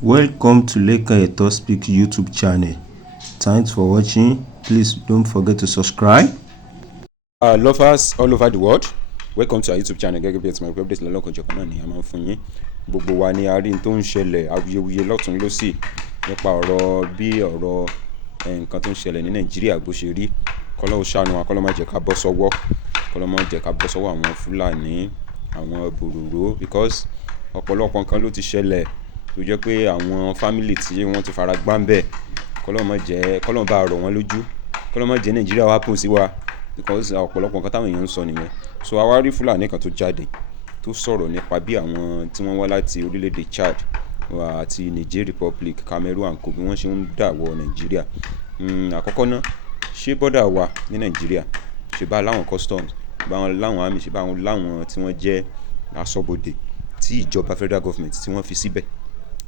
Welcome to Leka Eto Speak YouTube channel. Thanks for watching. Please don't forget to subscribe. Lovers all over the world, welcome to our YouTube channel. Gẹ́gẹ́ bí ẹ ti mọ̀ pé update lọ́lọ́kan jọ̀kan náà ni a máa ń fún yín. Gbogbo wa ni a rí n tó ń ṣẹlẹ̀ awuyewuye lọ́tún lósì nípa ọ̀rọ̀ bí ọ̀rọ̀ nǹkan tó ń ṣẹlẹ̀ ní Nàìjíríà bó ṣe rí. Kọ́lọ́hun ṣàánú wa, kọ́lọ́hun má jẹ́ ká bọ́ sọ́wọ́, kọ́lọ́hun má jẹ́ ká bọ́ sọ́wọ́ àwọn Fúlàní, àwọn bòròró, because ọ̀pọ̀lọpọ̀ nǹkan ló ti ṣẹlẹ̀ tó jẹ́ pé àwọn family tí wọ́n ti fara gbá ń bẹ̀, kọ́lọ́hun bá rọ̀ wọ́n lójú, kọ́lọ́hun má jẹ́ Nàìjíríà wá pùn sí wa, because ọ̀pọ̀lọpọ̀ nǹkan táwọn èèyàn ń sọ nìyẹn. So a wá rí Fúlàní kan tó jáde tó sọ̀rọ̀ nípa bí àwọn tí wọ́n wá láti orílẹ̀-èdè Chad àti Niger Republic, Cameroon and co bí wọ́n ṣe ń dà wọ Nàìjíríà. Àkọ́kọ́ náà, ṣé bọ́dà wa ní Nàìjíríà ṣe bá láwọn customs, bá wọn láwọn army, ṣe bá wọn láwọn tí wọ́n jẹ́ aṣọ́bodè tí ìjọba federal government tí wọ́n fi síbẹ̀,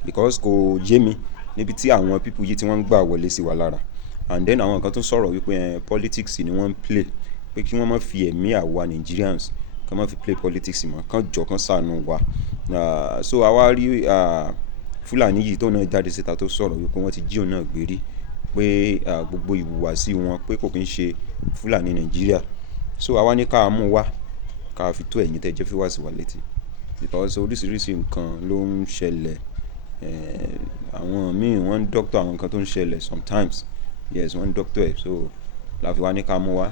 because kò yé mi níbi tí àwọn people yìí tí wọ́n ń gbà wọlé sí wa lára. And then àwọn kan tó sọ̀rọ̀ wípé politics ni wọ́n ń play, pé kí wọ́n má fi ẹ̀mí àwa Nigerians kí wọ́n má fi play politics mọ́, kán jọ kán ṣàánú wa. So àwa rí Fúlàní yìí tó náà jáde síta tó sọ̀rọ̀ wípé wọ́n ti jí òun náà gbé rí, pé gbogbo ìhùwàsí wọn pé kò kí ń ṣe Fúlàní Nàìjíríà. So àwa ní ká mú wá ká fi tó ẹ̀yin tẹ́ jẹ́ fíwá sí wa létí, because oríṣiríṣi nǹkan ló ń ṣẹlẹ̀. Àwọn míì wọ́n ń doctor àwọn nǹkan tó ń ṣẹlẹ̀ sometimes, yes wọ́n ń doctor ẹ̀. So la fi wá ní ká mú wá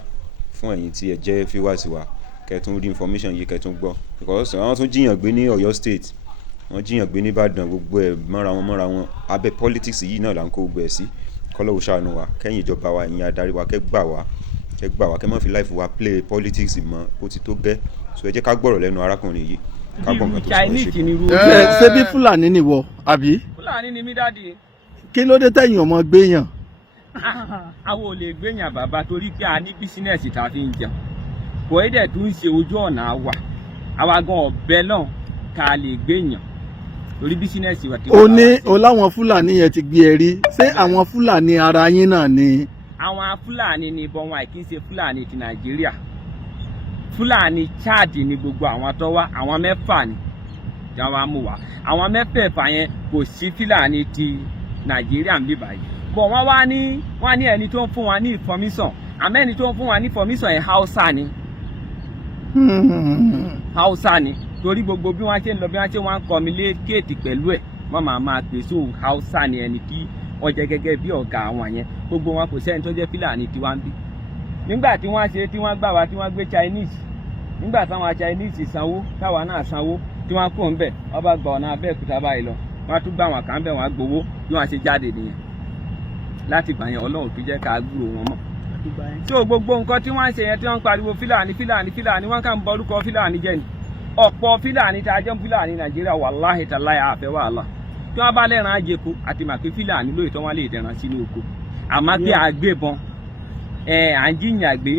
fún ẹ̀yin tí ẹ jẹ́ fíwá sí wa, kẹ́tún rí information yìí kẹ́tún gbọ́, because àwọn tún jiyàn gbé ní Ọ̀yọ́ state, wọ́n jiyàn gbé ní Ìbàdàn, gbogbo ẹ̀ mọ́ra wọn abẹ́ politics yìí náà là ń kó gbogbo ẹ̀ sí. Kọ́lọ́hun ṣàánú wa, kẹ́yìn ìjọba wa, ẹ̀yin adarí wa, kẹ́ gbà wá, kẹ́ má fi life wa play politics mọ́, ó ti tó gẹ́. So ẹ jẹ́ ká gbọ́rọ̀ lẹ́nu arákùnrin yìí, ká gbọ́ nǹkan tó sọ ṣe. Ṣé bí Fúlàní ni wọ àbí? Fúlàní ni mí dáàdi. Kí ló dé tẹ̀yìn ọmọ gbéyàn? Àwọn ò lè gbéyàn bàbá torí pé a ní bísínẹ́sì tá a fi ń jẹun. Kò é dẹ̀ tún ṣe ojú ọ̀nà àwa gan ọ̀bẹ náà ká lè gbéyàn torí bísínẹ́sì wa ti wà. O láwọn Fúlàní yẹn ti gbé ẹ rí, ṣé àwọn Fúlàní ara yín náà ni? Àwọn Fúlàní ni ìbọn wọn kì í ṣe Fúlàní ti Nàìjíríà. Fúlàní Chad ni gbogbo àwọn tó wá, àwọn mẹ́fà ni tí wọ́n mú wá. Àwọn mẹ́fẹ̀ẹ̀fà yẹn kò sí Fúlàní ti Nàìjíríà ń bí báyìí. Bọ̀ wọ́n ní ẹni tó ń fún wa ní information, àmọ́ ẹni tó ń fún wa ní information yẹn Hausa ni. Hausa ni, torí gbogbo bí wọ́n ṣe ń lọ bí wọ́n ṣe wọ́n ń communicate pẹ̀lú ẹ̀, wọ́n máa pè so Hausa ni ẹni tí wọ́n jẹ́ gẹ́gẹ́ bí ọ̀gá àwọn yẹn. Gbogbo wọn kò sẹ́ni tó jẹ́ Fúlàní tí wọ́n ń bí. Nígbà tí wọ́n ṣe tí wọ́n gbà wá tí wọ́n gbé Chinese, nígbà táwọn Chinese sanwó táwa náà sanwó tí wọ́n kó ń bẹ̀, wọ́n bá gba ọ̀nà Abẹ́òkúta báyìí lọ, wọ́n tún gbà wọn kàn bẹ̀ wọ́n gbowó bí wọ́n ṣe jáde nìyẹn. Láti gbà yẹn Ọlọ́run fi jẹ́ ká gbúrò wọn mọ́. So gbogbo nǹkan tí wọ́n ń ṣe yẹn tí wọ́n ń pariwo Fúlàní wọ́n kàn ń bọ orúkọ Fúlàní jẹ́ ni. Ọ̀pọ̀ Fúlàní tá a jẹ́ Fúlàní Nàìjíríà wàláhì tàláhì àfẹ́ wàhálà. Tí wọ́n bá lẹ́ran ajẹ́kù àti màpé Fúlàní lóòótọ́ wọn lè dẹ̀ràn sínú oko. Àmọ́ pé àgbébọn, à ń jiyàn gbé,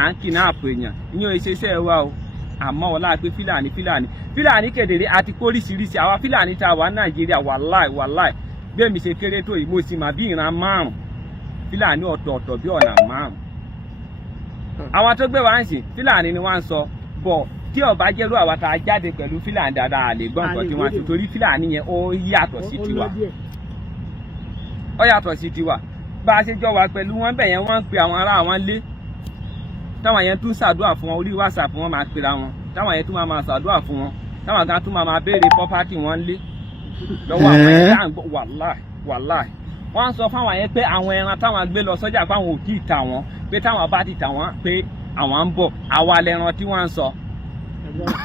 à ń kidnap èèyàn, ìyẹn ò ṣe iṣẹ́ wa o. Àmọ́ ọlá pé Fúlàní kedere àti kóríṣiríṣi àwa Fúlàní tá a wà ní Nàìjíríà wàláhì gbẹ̀mí ṣe kéré tó yìí mo sì mà bí ìran márùn Fúlàní ọ̀tọ̀ọ̀tọ̀ bí ọ̀nà márùn. Àwọn tó gbé wa ń sìn Fúlàní ni wọ́n ń sọ, bọ̀ tí ó bá jẹ́rú àwa tá a jáde pẹ̀lú Fúlàní dáadáa lè gbọ́ nǹkan tí wọ́n ti, torí Fúlàní yẹn ó yàtọ̀ sí tiwa. Ó yàtọ̀ sí tiwa. Bá a ṣe jọ wà pẹ̀lú wọn bẹ̀ yẹn wọ́n ń pe àwọn ará wọn lé. Táwọn yẹn tún ṣàdúrà fún wọn orí WhatsApp wọn máa pera wọn. Táwọn yẹn tún máa ṣàdúrà fún wọn. Táwọn kan tún máa béèrè property wọn lé. Lọ́wọ́ àwọn yẹn tá à ń gbọ́ wàláì. Wọ́n sọ fáwọn yẹn pé àwọn ẹran táwọn gbé lọ sọ́jà pé àwọn ò tí ì tà wọ́n, pé táwọn bá ti tà wọ́n pé àwọn ń bọ̀. Àwa lẹran tí wọ́n ń sọ.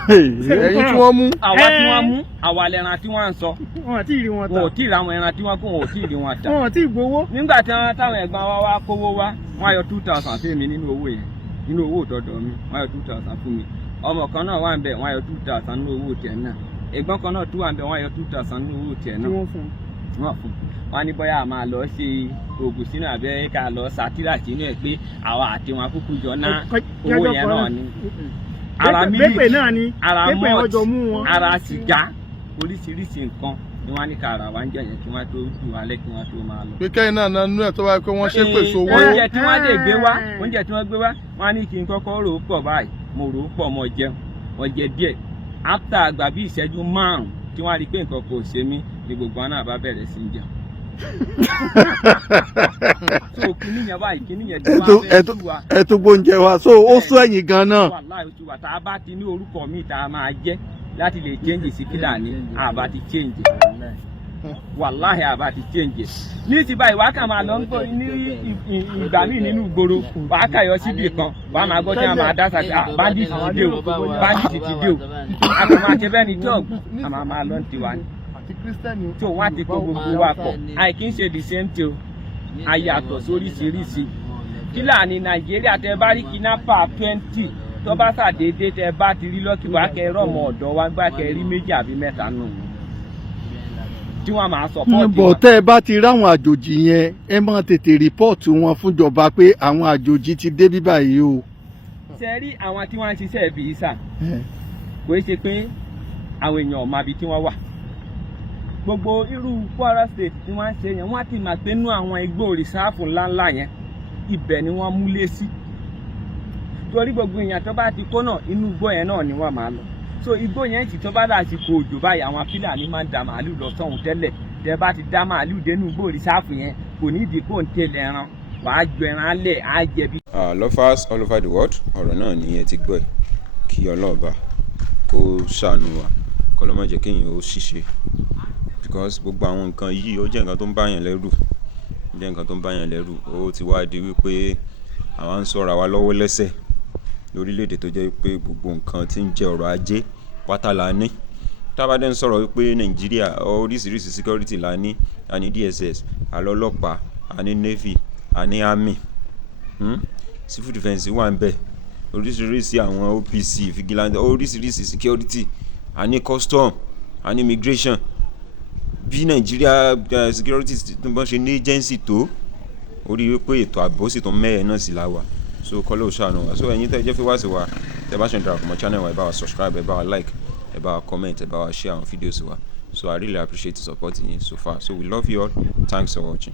Ẹ̀yin tí wọ́n mú. Àwa tí wọ́n mú, àwa lẹran tí wọ́n ń sọ. Wọ́n ò tí ì rí wọn tà. Wọn ò tí ì ra àwọn ẹran tí wọ́n kó, wọn ò tí ì rí wọn tà. Wọ́n ò tí ì gbowó. Nígbà tí táwọn ẹ̀gbọ́n wa wá kówó wá, wọ́n yọ 2000 fún mi nínú owó yẹn, nínú owó ìtọ́dọ̀ mi, wọ́n yọ 2000 fún mi. Ọmọ kan náà wà ń bẹ̀, wọ́n yọ 2000 nínú owó tiẹ̀ náà. Ẹ̀gbọ́n kan náà tún wà ń bẹ̀, wọ́n yọ 2000 nínú owó tiẹ̀ náà. Wọ́n fún. Wọ́n ní bóyá a máa lọ ṣe oògùn sínú àbẹ́ ká lọ sátírà sínú ẹ̀ pé àwa àti wọn kúkú jọ ná owó yẹn náà ni. Ara mílíkì, ara mọ́ọ̀tì, ara sìgá, oríṣiríṣi nǹkan ni wọ́n ní ká ara wa ń jẹ yẹn kí wọ́n tó dùn alẹ́ kí wọ́n tó máa lọ. Pé kẹ́yìn náà nánú ẹ̀ tó wáyé pé wọ́n ṣe pèsè owó. Oúnjẹ tí wọ́n lè gbé wá, oúnjẹ tí wọ́n gbé wá, wọ́n á ní kí n kọ́kọ́ rò ó pọ̀ báyìí, mo rò ó pọ̀ mo jẹ díẹ̀. After àgbà bí ìṣẹ́jú 5 tí wọ́n á rí pé nǹkan kò ṣe mí, ni gbogbo náà bá bẹ̀rẹ̀ sí í jẹun. So kíní yẹn báyìí kíní yẹn tí wọ́n fẹ́ tú wa. ẹ tó gbóúnjẹ wa so ó sún ẹ̀yìn gan náà. wàláhì oṣù wa tá a bá ti ní orúkọ míì tá a máa jẹ́ láti lè change sí Fúlàní àbá ti change. Wàláhì àbá ti change. Ní ti báyìí wàá kà máa lọ ń gbọ́ ní ìgbà míì nínú ìgboro wàá kà yọ síbì kan wàá máa gbọ́ tí wọ́n máa dá sàkà bandit ti dé o bandit ti dé o. àkàmọ́ àtẹ́bẹ́ ni jọ́ọ̀gù àmọ́ máa lọ ti wá ní. tí òun àti kó gbogbo wa pọ̀ àìkí ń ṣe the same thing o ayàtọ̀ sóríṣiríṣi. Fúlàní Nàìjíríà tẹ bá rí kidnapper 20 tó bá ṣàdédé tẹ bá ti rí lọ́kì wá kẹ rọ́mọ ọ̀dọ́ wá gbá kẹ rí méjì àbí mẹ́ta nù tí wọ́n máa sọpọ́ọ̀tì bọ̀ tẹ́ ẹ bá ti ráwọn àjòjì yẹn ẹ máa tètè rìpọ́ọ̀tù wọn fúnjọba pé àwọn àjòjì ti dé bí báyìí o. ṣe rí àwọn tí wọ́n ń ṣiṣẹ́ visa kò ṣe pé àwọn èèyàn ọ̀ma ibi tí wọ́n wà. Gbogbo irú Kwara State tí wọ́n ń ṣe yẹn wọ́n ti mà pé nú àwọn igbó rìsáàfù ńláńlá yẹn ibẹ̀ ni wọ́n múlé sí. Torí gbogbo èèyàn tó bá ti kó náà inú igbó yẹn náà ni wọ́n máa lọ. So igbó yẹn ti tó bá dàsìkò òjò báyìí àwọn Fúlàní máa ń da màálù lọ sọ́hun tẹ́lẹ̀ tẹ́ bá ti dá màálù dénú igbó rìsáàfù yẹn kò ní ìdí kó ń tẹ̀lé ẹran wàá ju ẹran alẹ̀ á jẹ bí. Lovers all over the world ọ̀rọ̀ náà ni ẹ ti gbọ́ ẹ̀ kí ọlọ́ọ̀bà kó ṣàánú wa kó ló má jẹ́ kéèyàn ó ṣìṣe because gbogbo àwọn nǹkan yìí ó jẹ́ nǹkan tó ń báyàn lẹ́rù ó ti wá di wípé àwọn ń sọ̀rọ̀ wa lọ́wọ́ lẹ́sẹ̀ lórílẹ̀‐èdè tó jẹ́ pé gbogbo nǹkan tí ń jẹ ọrọ̀ ajé pátá la ní. tábàdé ń sọ̀rọ̀ wípé Nàìjíríà oríṣiríṣi security la ní a ní DSS alọ́lọ́pàá a ní Navy a ní Army civil defence wà ń bẹ̀ oríṣiríṣi àwọn OPC vigilante oríṣiríṣi security a ní custom a ní immigration bí Nàìjíríà security tó bá ṣe ní agency tó orí wípé ètò ààbò sì tó mẹ́ẹ̀ náà sì láwà so kọ́lé òṣàánú wa so ẹ̀yin tẹ́ jẹ́ fi wá sí wa tẹ́ bá ṣe ń darapọ̀ mọ́ channel wa ẹ bá wa subscribe ẹ bá wa like ẹ bá wa comment ẹ bá wa share àwọn videos wa so I really appreciate the support yín so far so we love you all thanks for watching.